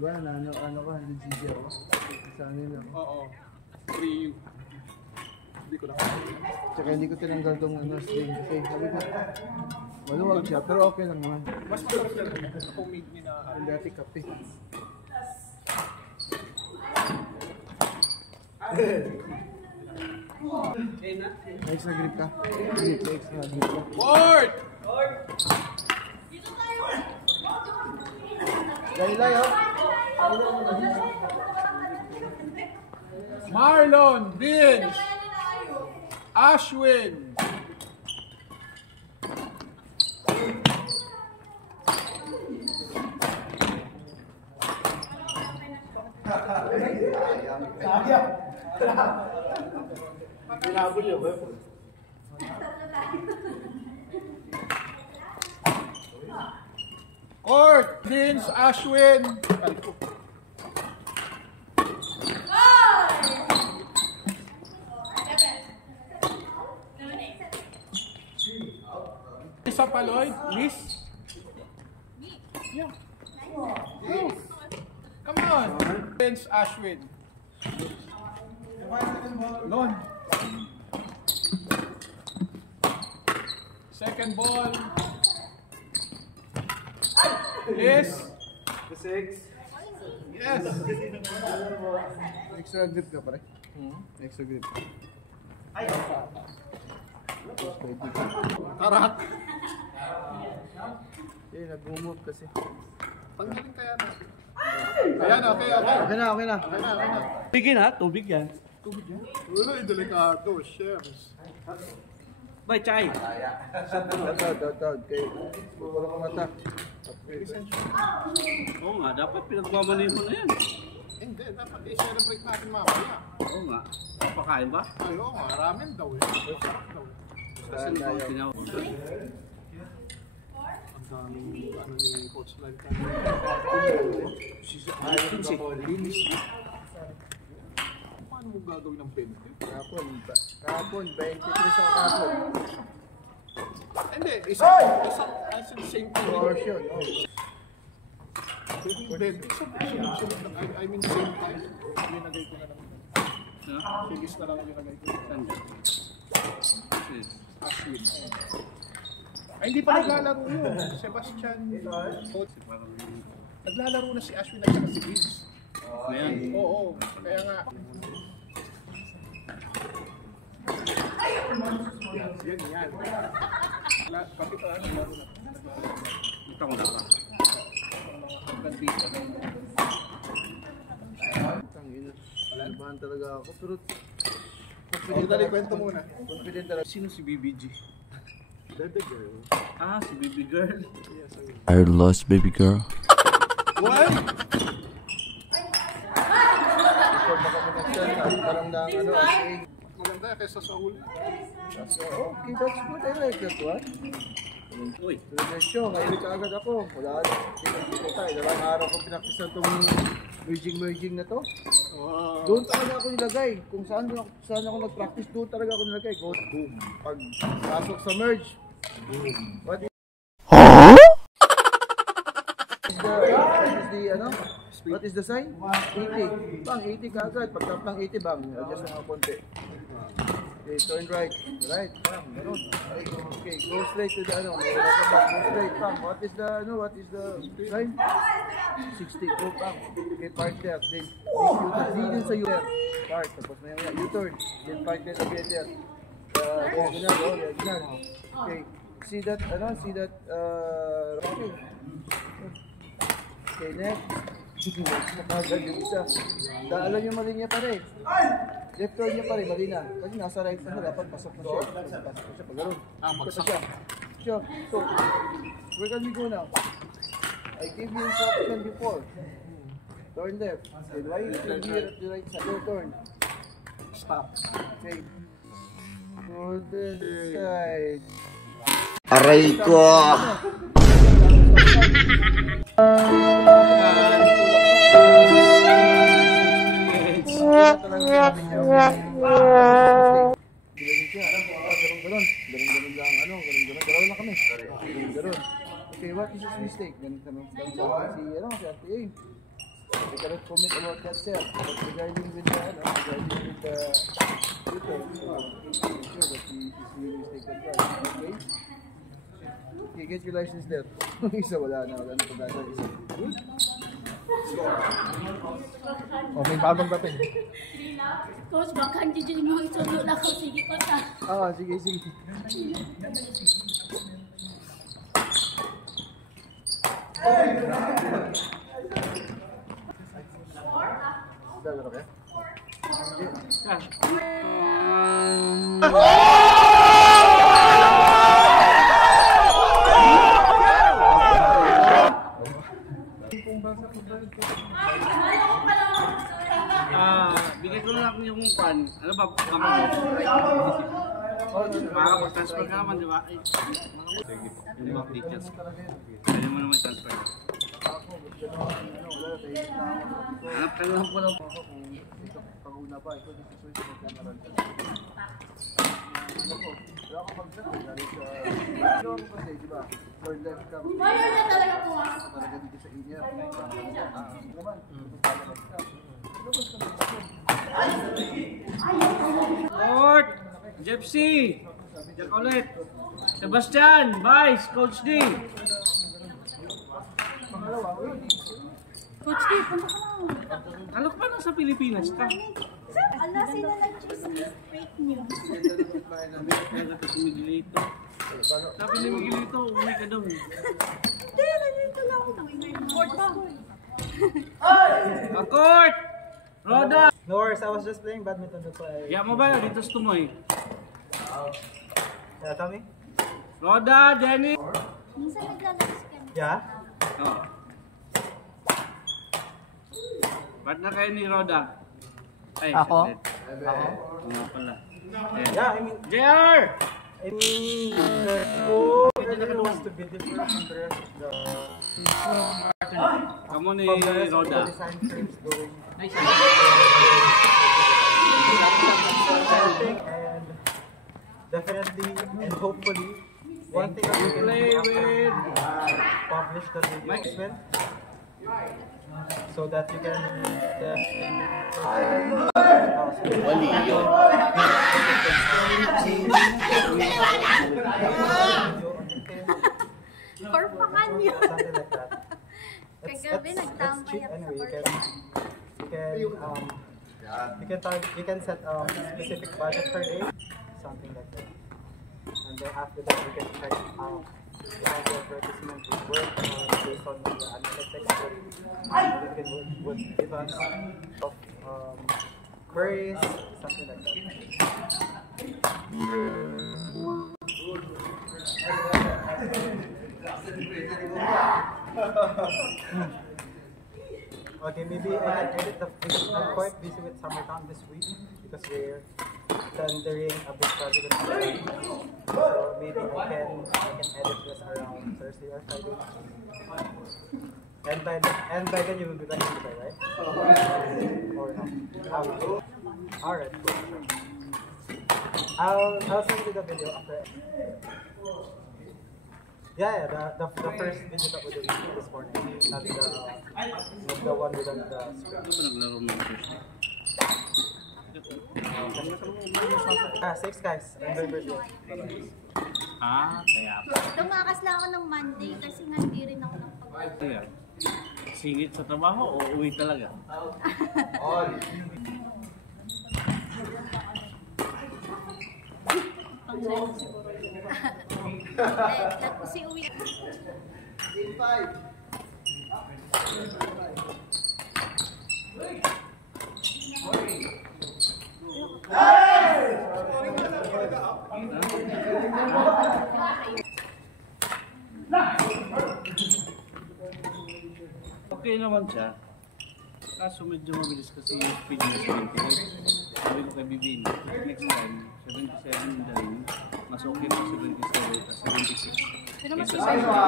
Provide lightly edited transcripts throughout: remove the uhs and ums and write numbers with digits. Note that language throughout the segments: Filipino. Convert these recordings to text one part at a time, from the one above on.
ba? Ano ka? 100cc ako? Sa ano yun ako? Oo. 3U. Hindi ko na. Tsaka hindi ko tinanggal tong string kasi sabi ko, maluwag siya pero okay lang naman. Mas masarap na rin. Homemade ni na. Ang dati kape. Extra grip ka? Grip, extra grip ka. Word! Laylay, oh! Marlon, Vince, Ashwin. Court, Vince, Ashwin. Isa pa, Lloyd. Miss. Yeah. Go. Come on. Vince, Ashwin. Lon. Second ball. Yes. The 6. Yes. Extra grip ka pare. Extra grip. Tarak. Eh, nag-move kasi. Tanggalin kaya na. Ayan, okay. Okay na. Tubig ha? Tubig yan. Tubig yan. Wala, delikado. Shares. Bay, chay. Tawad. Kay, wala ka mata. Oo nga, dapat pinagmamanin mo na yan. Hindi, dapat i-celebrate natin mamaya. Oo nga. Papakain ba? Ay, oo nga, ramen daw eh. Sarap daw eh. Kasi tinawag. Ang daming ano ni Coach Live ka. Paano mo gagawin ng 20? Kahapon, 23 ako kahapon. Hindi, isang same thing. Portion, I mean, same time. Linagay ko na naman. Ha? Figis na lang linagay ko. Saan dyan? Yes. Ashwin. Ay, hindi pa naglalaro yun. Sebastian. Coach. Naglalaro na si Ashwin at si Vince. Ayan. Oo, kaya nga. Yan. Kapit pa, naglalaro na. Ito ko dapat. Gandito. Tangina. Labahan talaga ako. Pero Dali, kwento muna. confident talaga. Sino si BBG? Baby girl. Ah, si Baby Girl. I lost baby girl. What? Parang na ano, say, Maganda kaysa sa huli. okay, that's good. I like that one. Uy. Tradisyon, ngayon ka agad ako. Wala na. Hindi ko tayo. Dalawang araw ko pinaktisan itong merging na to. Wow. Doon talaga ako nilagay. Kung saan ako nag-practice, doon talaga ako nilagay. Go, boom. Pag pasok sa merge, boom. What is the ano? What is the sign? 80. Bang, 80 ka agad. Pag tap ng 80, bang, adjust na konti. Okay, turn right. Right, bang, ganun. Okay, go straight to the ano. Go straight, bang. What is the sign? 60. Go, bang. Okay, park there. Then, din sa U-turn. Park. Tapos may U-turn. Then park there again there. Ganyan. Okay. See that, okay. Okay, next. Nakagad yung isa. Daalan yung mali niya pare. Left turn niya pare, mali na. Kasi nasa right na dapat pasok na siya. Pasok na siya pag gano'n. Magsak. Siya. So, where can we go now? I gave you instruction before. Turn left. Then why you still here at the right side? Go turn. Stop. Okay. To the side. Aray ko! Okay, what is his mistake? Ganun si RTA. I cannot comment about that, sir. But regarding with the, details, so make sure that he is really mistaken. Okay? Okay, get your license there. Isa wala na pagkasa. Isa. Good? Okay, bagong dating. Coach, baka hindi dyan mo isundo na ako. Sige ko ta. Sige, sige. Dalo ka? Bigay ko na lang yung pan. Ano ba? Baka mag-transfer ka naman, di ba? Ay, yung mga details. Kaya mo naman transfer. Hanap ka lang po lang. Pag-una pa, ito dito sa pagkamaran. Wala akong pag-sabi. Ano kasi, di ba? Lord left ka. Mayroon na talaga po ah. Talaga dito sa inyo. Naman, Lord! Jepsy! Jack ulit! Sebastian! Vice! Coach D! Coach D, punta ka na. Ano pa nasa Pilipinas ka? Ala, sila nag-chismis. Fake news. Kaya ka si Miguelito. Sabi ni Miguelito, umuwi ka daw. Hindi, nandito lang ako. Court pa. Akort! Roda! No worries, I was just playing badminton. That's why. Ya mo ba? Dito sa tumoy. Yeah, tell me. Roda! Denny! Minsan naglalabas ka na. Yeah. Oh. Ba't na kayo ni Roda? Ay, Ako? saglit. Oo nga pala. Ayan. Yeah, I mean, JR! I mean, everyone wants to be different from the rest of the Kamu ni from the rest of the Roda. design firms going. And definitely and hopefully, one thing that we can Play with... publish the video as well, so that you can Korpakan yun. something like that. Kagabi, It's nagtambay cheap ako sa anyway. korpakan. You can set specific budget per day, something like that. And then after that, you can check how the advertisement would work based on the analytics. It would give us queries, something like that. Okay, maybe I can edit I'm quite busy with summertime this week because we're tendering a big project in summertime. So maybe I can edit this around Thursday or Friday. And by then you will be back in Dubai, right? Or no? Alright, cool. I'll send you the video after. Yeah, the first video that we did this morning, not the one without the script. Ano ba naglaro mo ng first? Thanks guys. Enjoy your day. Bye-bye. Kaya pa. Tumakas lang ako ng Monday kasi nga hindi rin ako ng pag- Kaya. Singit sa trabaho o uwi talaga? pang-sa'yo siguro. Si uwi. In 5. Okay naman siya. Kaso medyo mabilis kasi yung speed niya 78. Sabi ko kay Bibin, next time, 77 na rin. Mas okay pa 77 at 76. Pero mas Kaysa iba.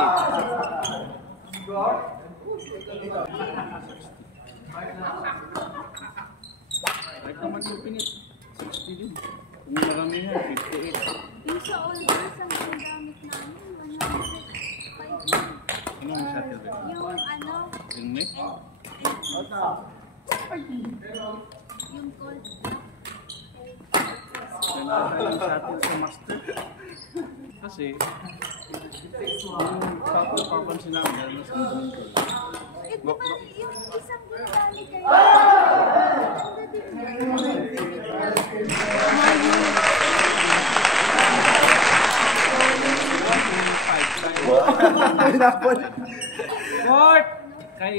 78. Right naman yung pinit. 60 din. Kung marami yan, 58. Yung sa all girls ang ginagamit namin, 105 Ano ang shuttle ba? yung ano, Yung neck? and Yung cold. Kailangan sa atin sa master. Kasi, yung papansin namin, dahil mas control. Eh, di ba yung isang ginamit kayo? Maganda din Pinapon. Court! Kay